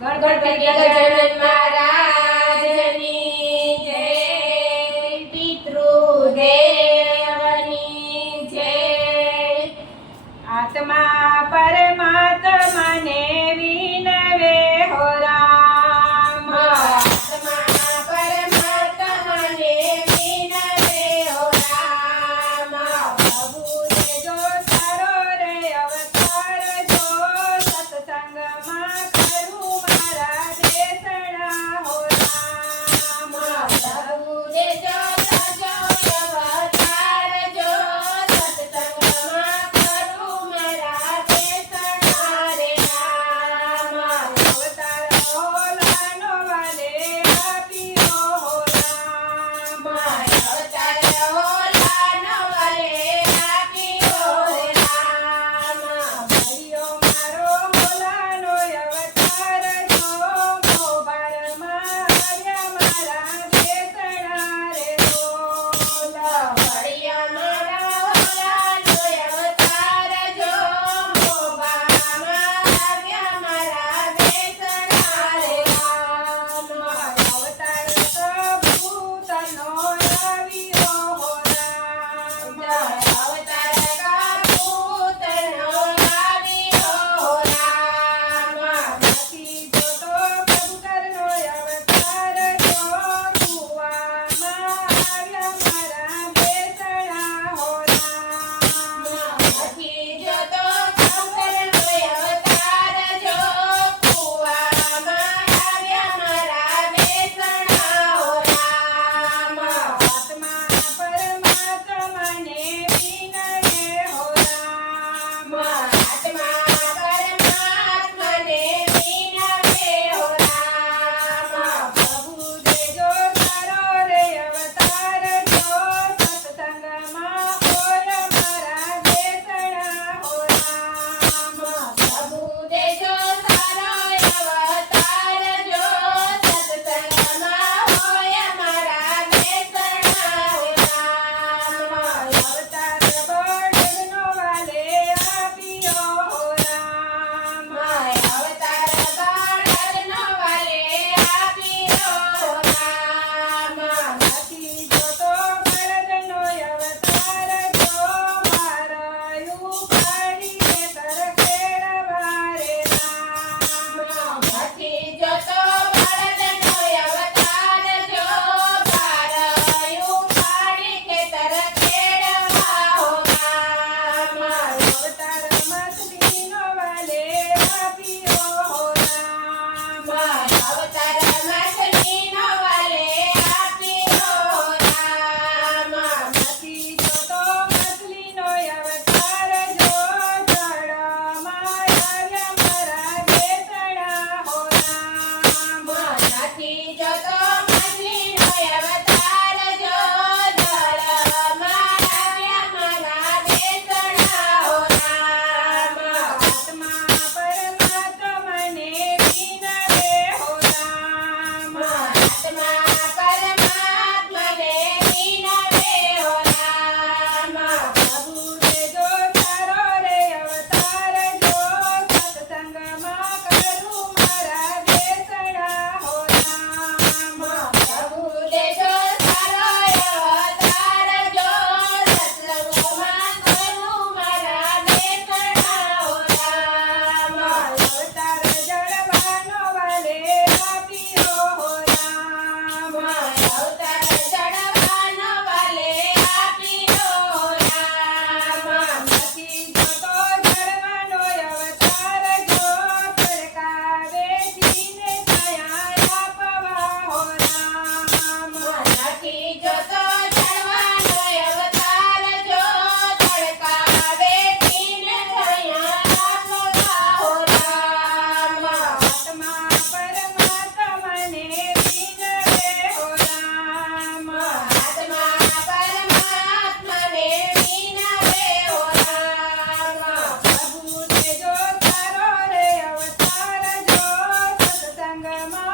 ગણપતિ ગજાનન મહારાજની જય. પિતૃદેવની જય આત્મા પરમાત્માને am I?